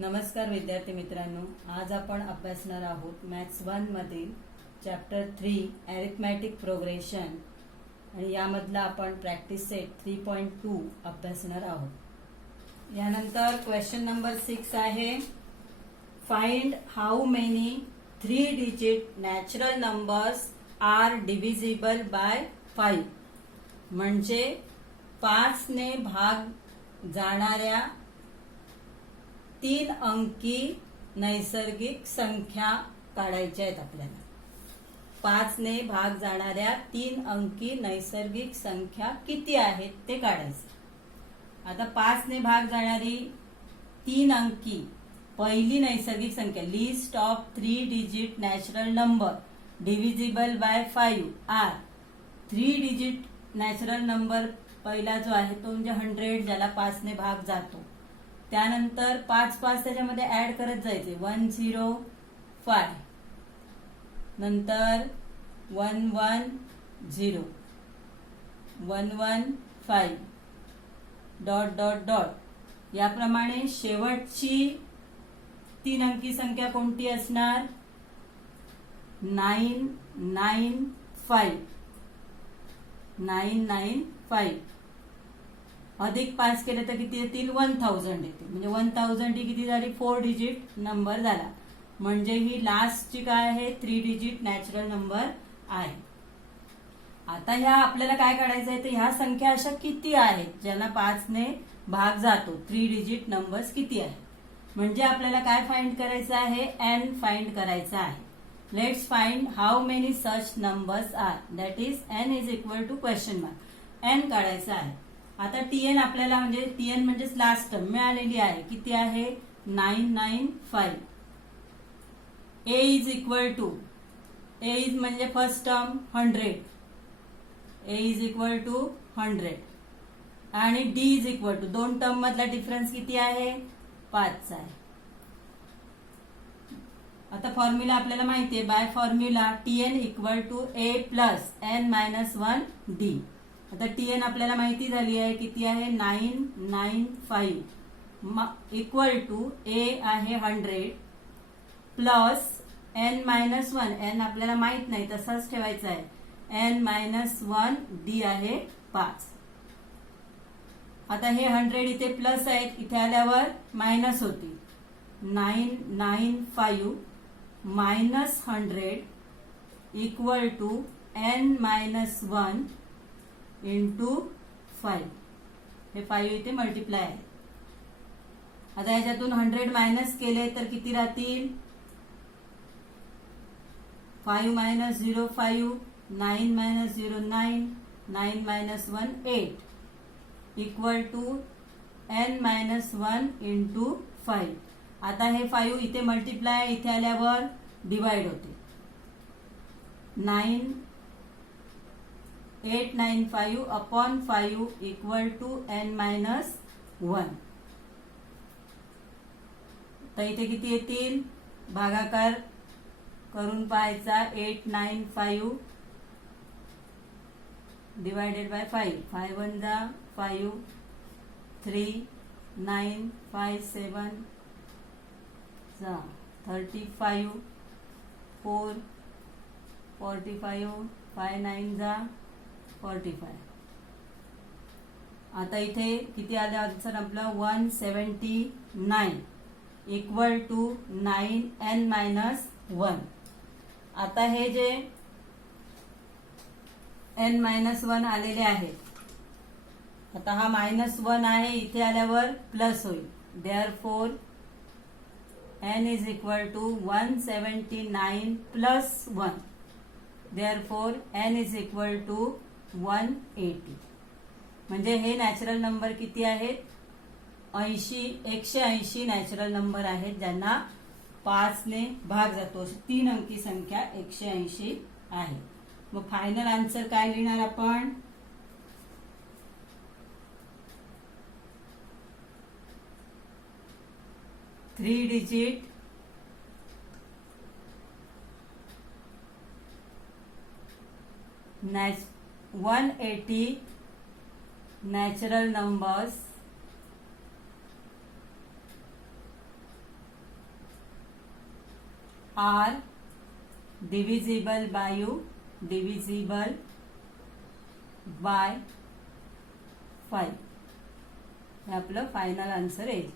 नमस्कार विद्यार्थी मित्रांनो, आज आपण अभ्यासणार आहोत मॅथ्स 1 मधील चॅप्टर 3 अरिथमॅटिक प्रोग्रेशन आणि यामधला आपण प्रॅक्टिस सेट 3.2 अभ्यासणार आहोत। यानंतर क्वेश्चन नंबर 6 आहे, find how many 3 digit natural numbers are divisible by 5। म्हणजे 5 ने भाग जाणाऱ्या 3 अंकी नैसर्गिक संख्या काढायच्या आहेत आपल्याला। 5 ने भाग जाणाऱ्या 3 अंकी नैसर्गिक संख्या किती आहेत ते काढायचं। आता 5 ने भाग जाणारी 3 अंकी पहिली नैसर्गिक संख्या, list of 3 digit natural number divisible by 5 are. 3 digit natural number पहिला जो आहे तो म्हणजे 100, ज्याला 5 ने भाग जातो। त्यानंतर 5 त्याच्यामध्ये ऍड करत जायचे, 105, नंतर 110, 115, डॉट डॉट डॉट। याप्रमाणे शेवटची 3 अंकी संख्या कोणती असणार? 995, 995 अधिक 5 केले तर किती येतील? 1000 येतील। म्हणजे 1000 ही किती झाली? 4 डिजिट नंबर झाला। म्हणजे ही लास्टची काय आहे? 3 डिजिट नॅचरल नंबर आहे। आता ह्या आपल्याला काय काढायचं आहे, तर ह्या संख्या अशा किती आहेत ज्यांना 5 ने भाग जातो? 3 डिजिट नंबर्स किती आहे? म्हणजे आपल्याला काय फाइंड करायचं आहे? एन फाइंड करायचं आहे। Let's find how many such numbers are, that is n is equal to question mark. N काढायचं आहे। आता टीएन आपल्याला म्हणजे टीएन म्हणजेच लास्ट टर्म मिळालेली आहे, किती आहे? 995। A is equal to, a is म्हणजे first term 100, a is equal to 100 आणि डी इज इक्वल टू, दोन टर्म मधला डिफरन्स किती आहे? 5 आहे। आता फॉर्म्युला आपल्याला माहिती आहे, by formula t n equal to a plus n minus 1 d. आता टीएन आपल्याला माहिती झाली आहे, किती आहे? 995 इक्वल टू ए आहे 100 प्लस एन मायनस 1, एन आपल्याला माहित नाही तसाच ठेवायचा आहे, एन मायनस 1 डी आहे 5। आता हे 100 इथे प्लस आहेत, इथे आल्यावर मायनस होती। 995 minus 100 equal to n minus 1 into 5, हे 5 इथे मल्टिप्लाय आहे। आता याच्यातून 100 मायनस केले तर किती राहतील? 5 minus 0 5, 9 minus 0 9, 9 minus 1 8 equal to n minus 1 into 5। आता हे 5 इथे मल्टिप्लाय, इथे आल्यावर डिवाइड होते। 895 upon 5 equal to n minus 1। तर इथे किती येतील? भागाकार करून पाहायचा, 895 डिवायडेड बाय 5, 5 1 जा 5, 3 9 5 7 जा 35, 4 45, 5 9 जा 45। आता इथे किती आले आन्सर आपला? 179 इक्वल टू 9 एन मायनस 1। आता हे जे एन मायनस 1 आलेले आहेत, आता हा मायनस 1 आहे, इथे आल्यावर प्लस होईल, therefore n is equal to 179 plus 1, therefore n is equal to 180। म्हणजे हे नॅचरल नंबर किती आहेत? 180 नॅचरल नंबर आहेत ज्यांना 5 ने भाग जातो। 3 अंकी संख्या 180 आहे। मग फायनल आन्सर काय लिहिणार आपण? थ्री डिजिट नॅच 180 natural numbers are divisible by you divisible by 5 हे आपलं फायनल आन्सर येईल.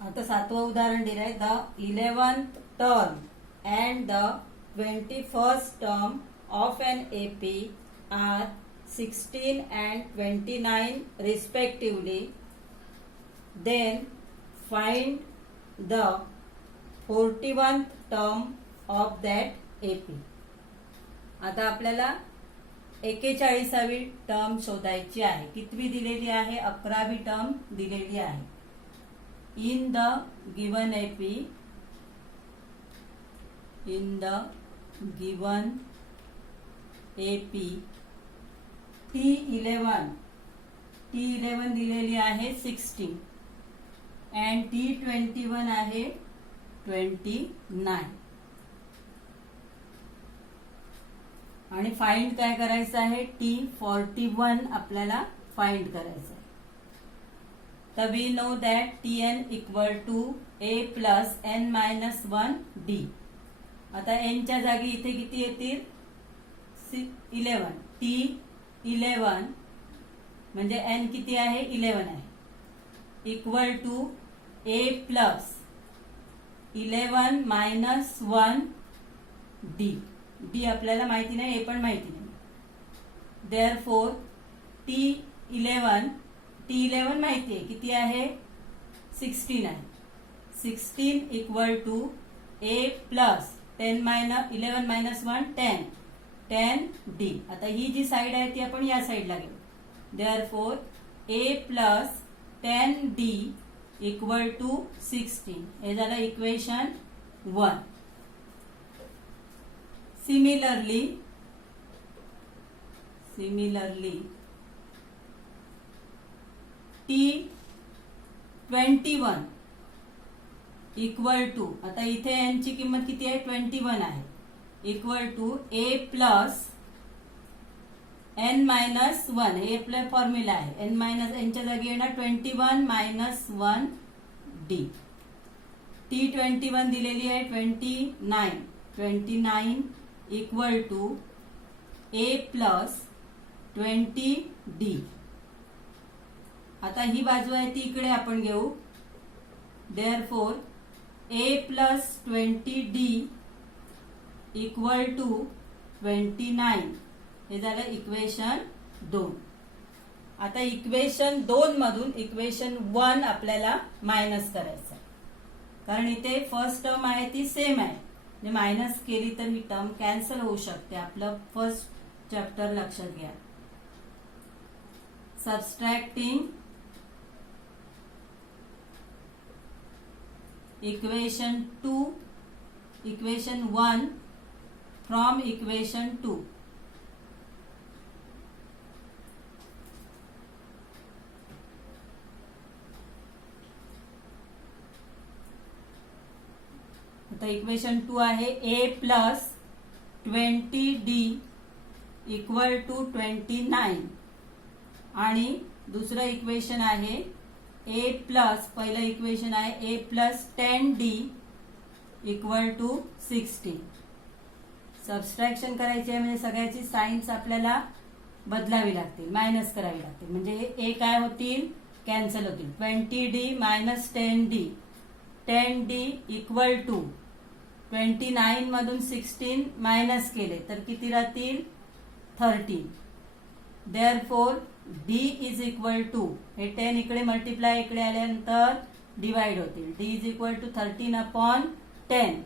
आता 7वं उदाहरण दिलंय. The 11th term and the 21st term of an AP are 16 and 29 respectively. Then find the 41th term of that AP. आता आपल्याला 41वी term शोधायची आहे. कितवी दिलेली आहे? 11वी टर्म दिलेली आहे. In the given AP, in the given AP T11 दिलेली आहे 16 अँड T21 आहे 29 आणि फाइंड काय करायचं आहे? T41 आपल्याला फाइंड करायचं आहे. तर we know that Tn equal to A plus n minus 1 D. आता n च्या जागी इथे किती येतील? 11. T11 म्हणजे n किती आहे? 11 आहे. Equal to A plus 11 minus 1 D. D आपल्याला माहिती नाही, A पण माहिती नाही. देअरफॉर T11 माहिती आहे किती आहे? 16 आहे. 16 equal to A plus 11 minus 1 10 D. आता ही जी साइड आहे ती आपण या साइडला घेऊ. Therefore A plus 10 D equal to 16. हे झालं equation 1. Similarly T21 equal to, आता इथे n ची किंमत किती आहे? 21 आहे. Equal to A plus n minus 1. हे आपलं फॉर्म्युला आहे. n मायनस n च्या जागी येणार 21 मायनस 1 D. T21 दिलेली आहे 29 equal to A plus 20 D. आता ही बाजू आहे ती इकडे आपण घेऊ. Therefore A plus 20 D equal to 29. हे झालं इक्वेशन 2. आता इक्वेशन 2 मधून इक्वेशन 1 आपल्याला मायनस करायचं आहे, कारण इथे फर्स्ट टर्म आहे ती सेम आहे. म्हणजे मायनस केली तर ही टर्म कॅन्सल होऊ शकते. आपलं फर्स्ट चॅप्टर लक्षात घ्या. Subtracting equation 1 from equation 2. आता इक्वेशन 2 आहे A plus 20D equal to 29 आणि दुसरं इक्वेशन आहे A प्लस, पहिलं इक्वेशन आहे A plus 10D equal to 16. Subtraction करायची आहे म्हणजे सगळ्याची साइन्स आपल्याला बदलावी लागतील, मायनस करावी लागतील. म्हणजे A काय होतील? कॅन्सल होतील. 20D minus 10D, 10D equal to 29 मधून 16 मायनस केले तर किती राहतील? 13. Therefore D is equal to, हे 10 इकडे मल्टिप्लाय इकडे आल्यानंतर डिवाइड होतील. D is equal to 13 upon 10.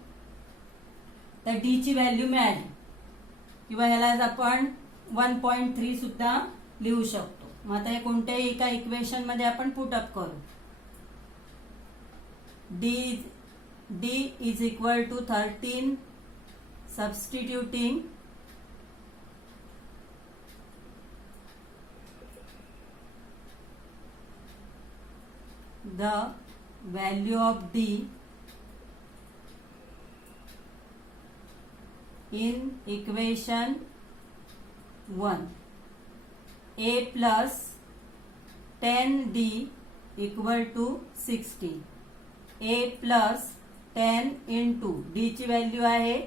तर D ची व्हॅल्यू मिळाली, किंवा ह्याला आपण 1.3 सुद्धा लिहू शकतो. मग आता हे कोणत्याही एका इक्वेशन मध्ये आपण पुटअप करू. D is equal to 13 substituting the value of D in equation 1. A plus 10D equal to 16. a plus 10 into d ची व्हॅल्यू आहे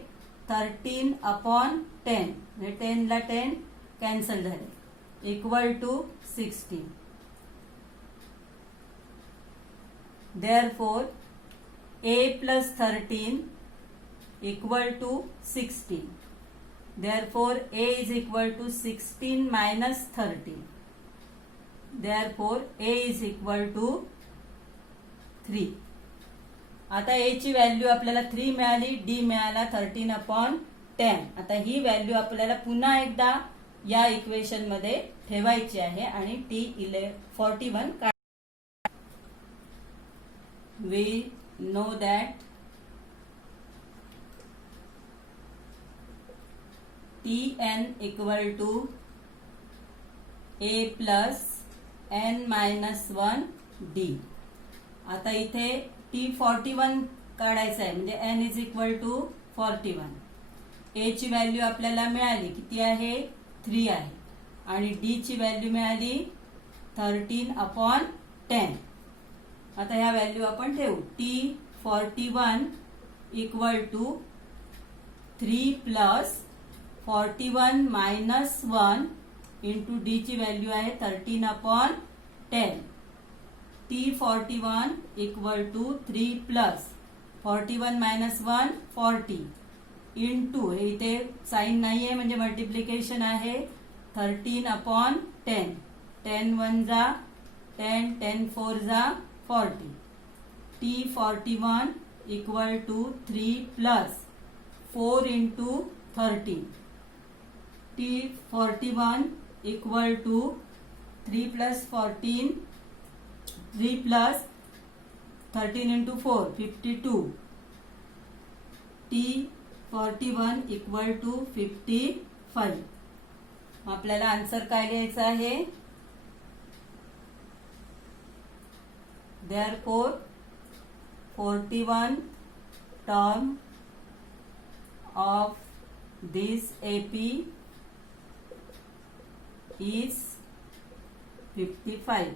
13/10 म्हणजे 10 ला 10 कॅन्सल झाले equal to 16. Therefore, a plus 13 equal to 16. Therefore, a is equal to 16 minus 13. Therefore, a is equal to 3. आता a ची value आपल्याला 3 मिळाली, d मिळाला 13/10. आता ही व्हॅल्यू आपल्याला पुन्हा एकदा या इक्वेशन मध्ये ठेवायची आहे आणि t41 we know that Tn equal to a plus n minus 1 d. आता इथे T41 काढायचं आहे म्हणजे n is equal to 41. a ची व्हॅल्यू आपल्याला मिळाली किती आहे 3 आहे आणि d ची व्हॅल्यू मिळाली 13/10. आता ह्या व्हॅल्यू आपण ठेवू T41 equal to 3 plus 41 minus 1 into d ची व्हॅल्यू आहे 13/10. T41 equal to 3 plus 41 minus 1 40 into हे इथे साइन नाही आहे म्हणजे मल्टिप्लिकेशन आहे 13/10. 10 1 जा 10 10 4 जा 40. T41 equal to 3 plus 4 into 13. T41 equal to 3 plus 14, 3 plus 13 into 4, 52. T41 equal to 55. आपल्याला आन्सर काय लिहायचं आहे Therefore, 41 term of this AP is 55.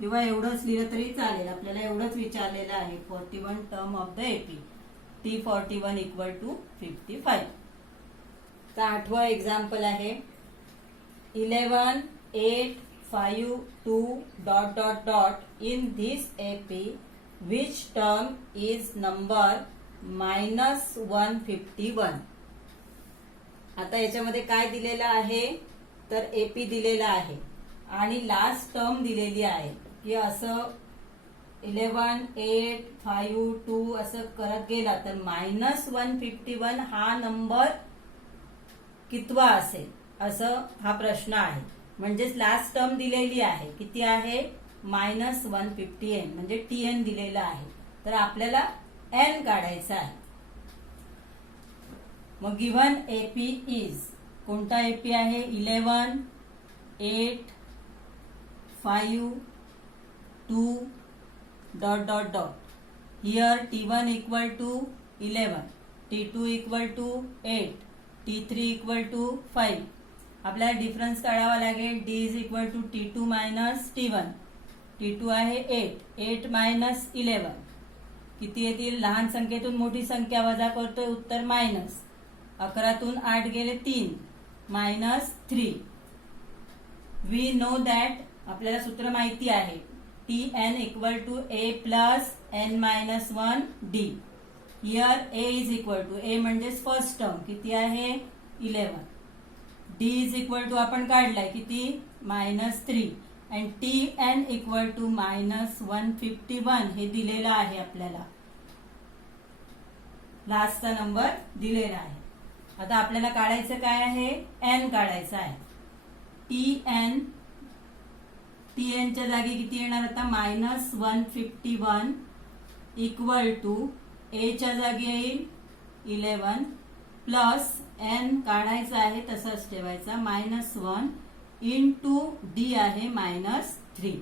किंवा एवढंच लिहिलं तरी चालेल आपल्याला एवढंच विचारलेलं आहे 41 term of the AP. T41 equal to 55. तर 8वं एक्झाम्पल आहे 11 8 5 2 dot dot dot in this AP which term is number -151. आता याच्यामध्ये काय दिलेलं आहे तर AP दिलेला आहे आणि लास्ट टर्म दिलेली आहे की असं 11 8 5 2 असं करत गेला तर -151 हा नंबर कितवा असेल असं हा प्रश्न आहे. म्हणजेच लास्ट टर्म दिलेली आहे किती आहे -150n म्हणजे tn दिलेला आहे तर आपल्याला n काढायचा आहे. मग गिव्हन एपी इज कोणता एपी आहे 11 8 5 2 dot dot dot. Here t1 equal to 11 t2 equal to 8 t3 equal to 5. आपल्याला डिफरन्स काढावा लागेल d is equal to t2 minus t1. t2 आहे 8 8 मायनस 11 किती येतील लहान संख्येतून मोठी संख्या वजा करतोय उत्तर मायनस 11तून 8 गेले 3 मायनस 3. वी नो दॅट आपल्याला सूत्र माहिती आहे tn equal to a plus n minus 1 d. Here a is equal to a म्हणजेच फर्स्ट टर्म किती आहे 11. d इज इक्वल टू आपण काढलाय किती -3 अँड tn इक्वल टू -151 हे दिलेलं आहे आपल्याला लास्टचा नंबर दिलेला आहे. आता आपल्याला काढायचं काय आहे n काढायचं आहे. tn च्या जागी किती येणार आता -151 इक्वल टू a च्या जागी येईल 11 प्लस n काढायचा आहे तसंच ठेवायचा -1 इंटू d आहे -3.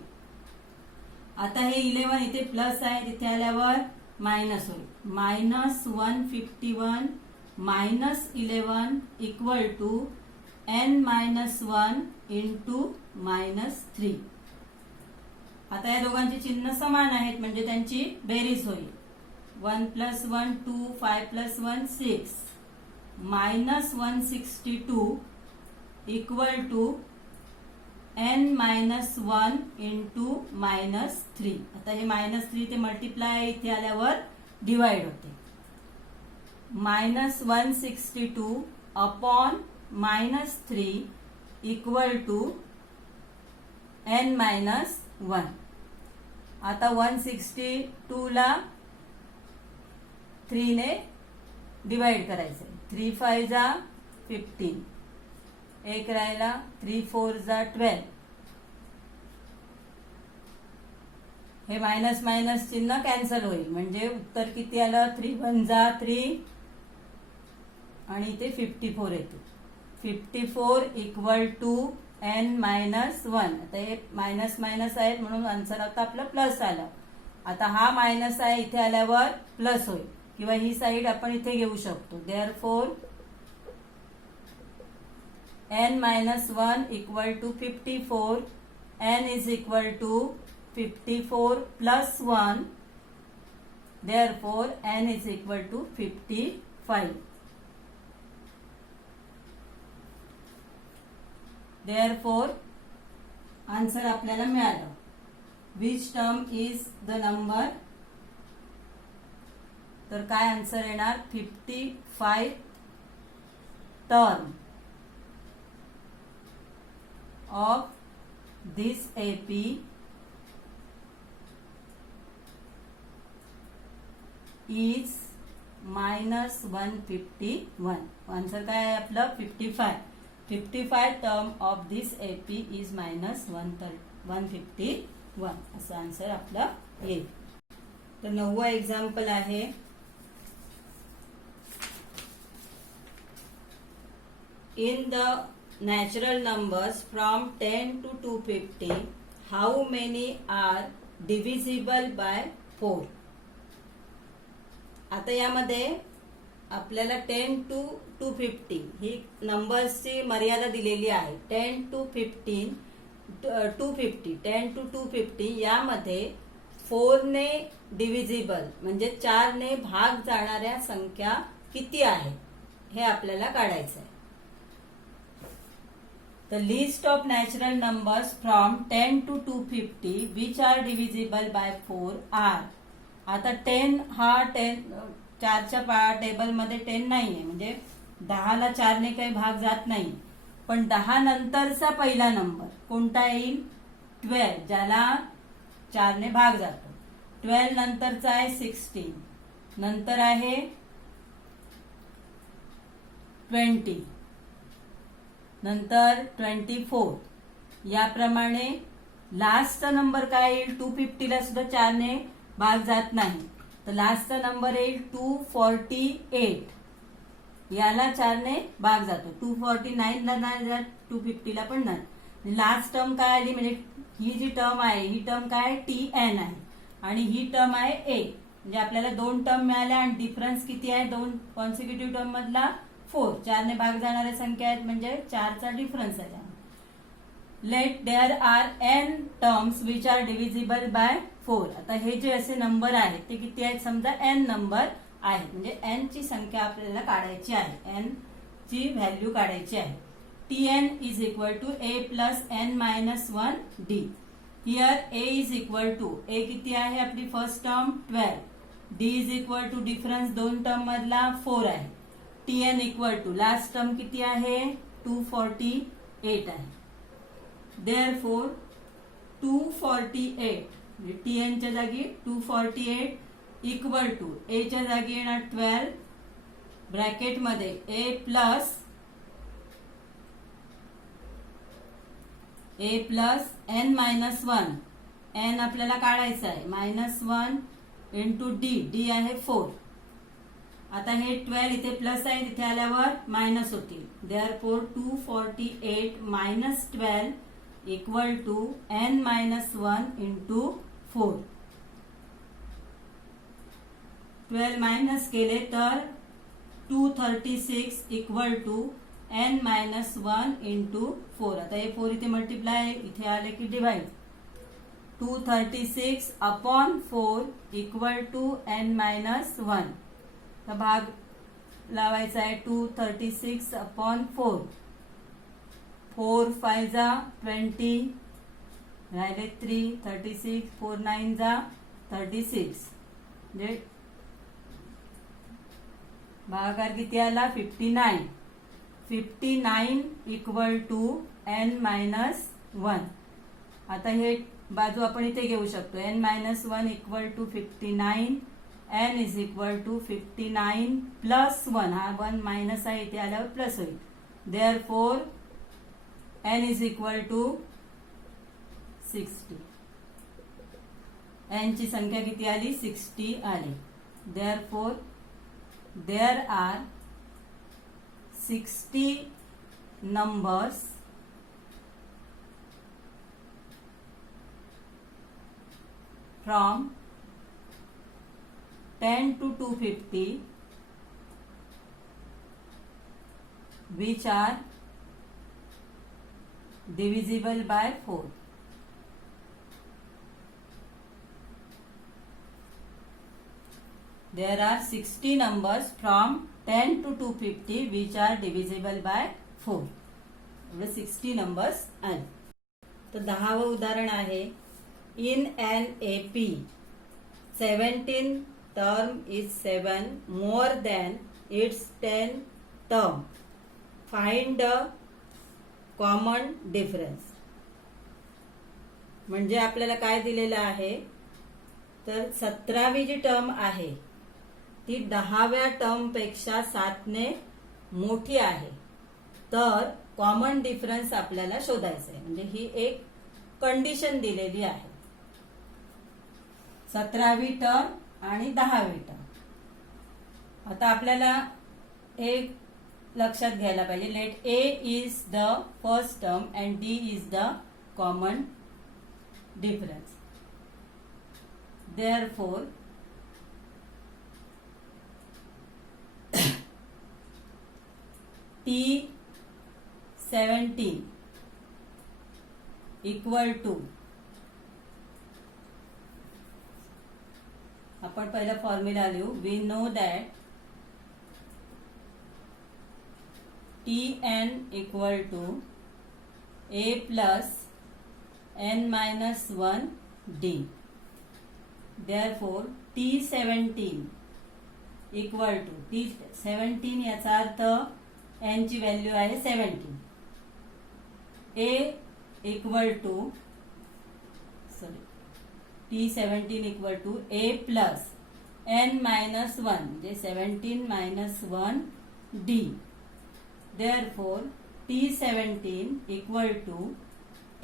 आता हे 11 इथे प्लस आहे तिथे आल्यावर मायनस होईल -151 -11 इक्वल टू n -1 इंटू -3. आता या दोघांची चिन्ह समान आहेत म्हणजे त्यांची बेरीज होईल. 1 + 1 2, 5 + 1 6, -162 = n-1 × -3. आता हे -3 ते मल्टिप्लाय इथे आल्यावर डिवाइड होते. -162 अपॉन -3 = n-1. आता 162 ला 3 ने डिवाइड करायचं. 3 5 जा 15, एक राहिला. 3 4 जा 12. हे मायनस मायनस चिन्ह कॅन्सल होईल म्हणजे उत्तर किती आलं? 3 1 जा 3 आणि इथे 54 येते. 54 = n-1. आता हे मायनस मायनस आहेत म्हणून आन्सर आता आपलं प्लस आलं. आता हा मायनस आहे इथे आल्यावर प्लस होईल किंवा ही साईड आपण इथे घेऊ शकतो. Therefore n-1 = 54. n = 54 + 1. Therefore n = 55. Therefore answer आपल्याला मिळालं. Which term is the number? तर काय आन्सर येणार? 55 term of this AP is -151. Answer काय आहे आपलं? 55. 55 term of this AP is -151. असं आन्सर आपलं येईल. तर 9वं एक्झाम्पल आहे. In the natural numbers from 10 to 250 how many are divisible by 4? आता यामध्ये आपल्याला 10 to 250 ही नंबर्सची मर्यादा दिलेली आहे. 10 to 15, 250, 10 to 250 यामध्ये 4 ने डिव्हिजिबल म्हणजे 4 ने भाग जाणाऱ्या संख्या किती आहे हे आपल्याला काढायचं आहे. The list of natural numbers from 10 to 250 which are divisible by 4 are. आता 10 हा 4च्या टेबल मध्ये 10 नाहीये म्हणजे 10 ला 4 ने काही भाग जात नाही. पण 10 नंतरचा पहिला नंबर कोणता येईल? 12, ज्याला 4 ने भाग जातो. 12 नंतरचा आहे 16, नंतर आहे 20, नंतर 24. याप्रमाणे लास्ट नंबर काय येईल? 250 ला सुद्धा 4 ने भाग जात नाही तर लास्टचा नंबर येईल 248. याला 4 ने भाग जातो. 249 ला नाही जात, 250 ला पण नाही. लास्ट टर्म काय आली म्हणजे ही जी टर्म आहे ही टर्म काय? TN आहे आणि ही टर्म आहे A. म्हणजे आपल्याला 2 टर्म मिळाल्या आणि डिफरन्स किती आहे? 2 कॉन्सिक्युटिव्ह टर्म मधला 4. 4 ने भाग जाणाऱ्या संख्या आहेत म्हणजे 4चा डिफरन्स आहे. Let there are n terms which are divisible by 4. आता हे जे असे नंबर आहेत ते किती आहेत? समजा n नंबर आहेत म्हणजे n ची संख्या आपल्याला काढायची आहे. n ची व्हॅल्यू काढायची आहे. Tn is equal to a plus n-1d. Here a is equal to a किती आहे आपली first term? 12. d is equal to difference 2 term मधला 4 आहे. Tn equal to last term किती आहे? 248 आहे. Therefore 248 Tn च्या जागी 248 इक्वल टू a च्या जागी येणार 12 ब्रॅकेट मध्ये a प्लस n-1. n आपल्याला काढायचं आहे. -1 इंटू d आहे 4. आता हे 12 इथे प्लस आहे तिथे आल्यावर मायनस होतील. Therefore 248 - 12 equal to n-1 into 4. 12 minus केले तर 236 इक्वल टू n-1 इंटू 4. आता हे 4 इथे मल्टिप्लाय इथे आले की divide. 236 upon 4 equal to n minus 1. तर भाग लावायचा आहे 236 अपॉन 4. 4 5 जा 20, राहिले 3, 36, 4 9 जा 36. म्हणजे भागाकार किती आला 59. 59 इक्वल टू n मायनस 1. आता हे बाजू आपण इथे घेऊ शकतो. n minus 1 equal to 59. n is equal to 59 plus 1. हा 1 मायनस आहे, इथे आल्यावर प्लस होईल. Therefore n is equal to 60. n ची संख्या किती आली 60 आली. Therefore there are 60 numbers from 10 to 250 which are divisible by 4. There are 60 numbers from 10 to 250 which are divisible by 4. 60 numbers are. तर 10व उदाहरण आहे. In an AP 17 term is 7 more than its 10 term. Find the common difference. म्हणजे आपल्याला काय दिलेलं आहे, तर 17वी जी term आहे ती 10व्या टर्म पेक्षा 7ने मोठी आहे. तर कॉमन डिफरन्स आपल्याला शोधायचा आहे. म्हणजे ही एक कंडिशन दिलेली आहे. 17वी टर्म आणि 10वी टर्म. आता आपल्याला एक लक्षात घ्यायला पाहिजे. Let a is the first term and d is the common difference. Therefore T17 equal to, आपण पहिला फॉर्म्युला लिहू. We know that Tn equal to a plus n minus 1 d. Therefore T17 equal to T17 याचा अर्थ n ची value आहे 17. a equal to T17 equal to a plus n minus 1 म्हणजे 17 minus 1 d. Therefore T17 equal to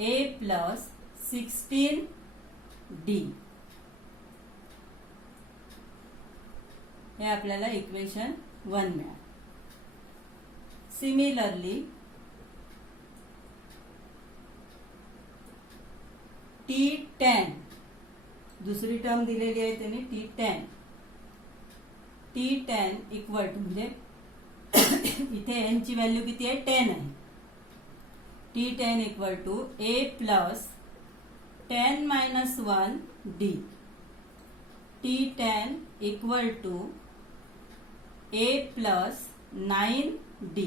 a plus 16 d. हे आपल्याला equation 1 मिळालं. Similarly T10 दुसरी term दिलेली आहे त्यांनी T10 इक्वल टू, म्हणजे इथे n ची व्हॅल्यू किती आहे 10 आहे. T10 equal to a plus 10 minus 1 d. T10 equal to a plus 9 d.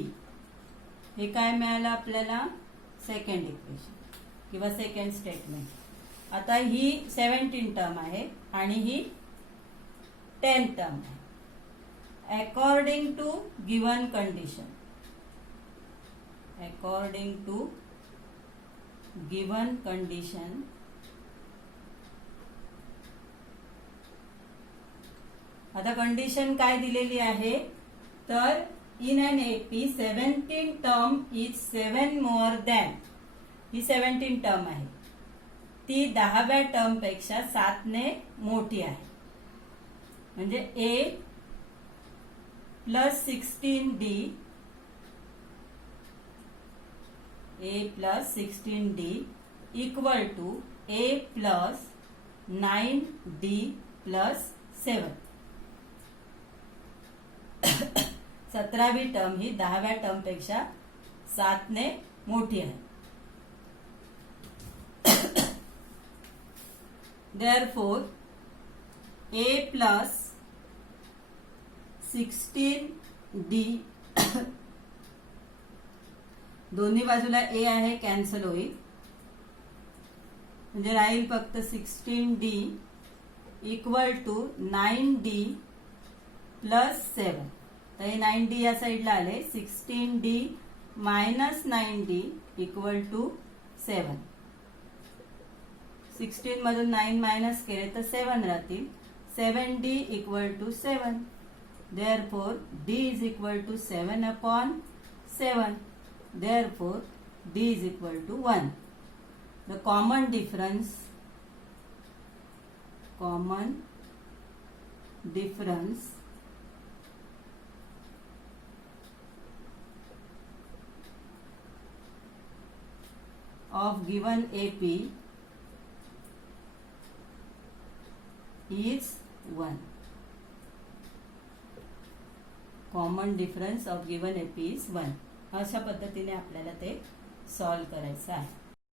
हे काय मिळालं आपल्याला, सेकंड इक्वेशन किंवा सेकंड स्टेटमेंट. आता ही 17 टर्म आहे आणि ही 10 टर्म आहे. According to given condition, according to given condition आता कंडिशन काय दिलेली आहे, तर in an AP 17 term is 7 more than. ही 17 टर्म आहे ती 10व्या टर्म पेक्षा 7ने मोठी आहे. म्हणजे a plus 16d, a plus 16d equal to a plus 9d plus 7. 17वी टर्म ही 10व्या टर्म पेक्षा 7ने मोठी आहे. Therefore, a plus 16d दोन्ही बाजूला a आहे कॅन्सल होईल म्हणजे राहील फक्त 16d equal to 9d plus 7. तर हे 9d या साईडला आले 16d minus 9d equal to 7. 16 मधून 9 मायनस केले तर 7 राहतील. 7d equal to 7. Therefore, d is equal to 7 upon 7. Therefore, d is equal to 1. The common difference of given AP is 1. Common difference of given AP is 1. अशा पद्धतीने आपल्याला ते solve करायचं आहे.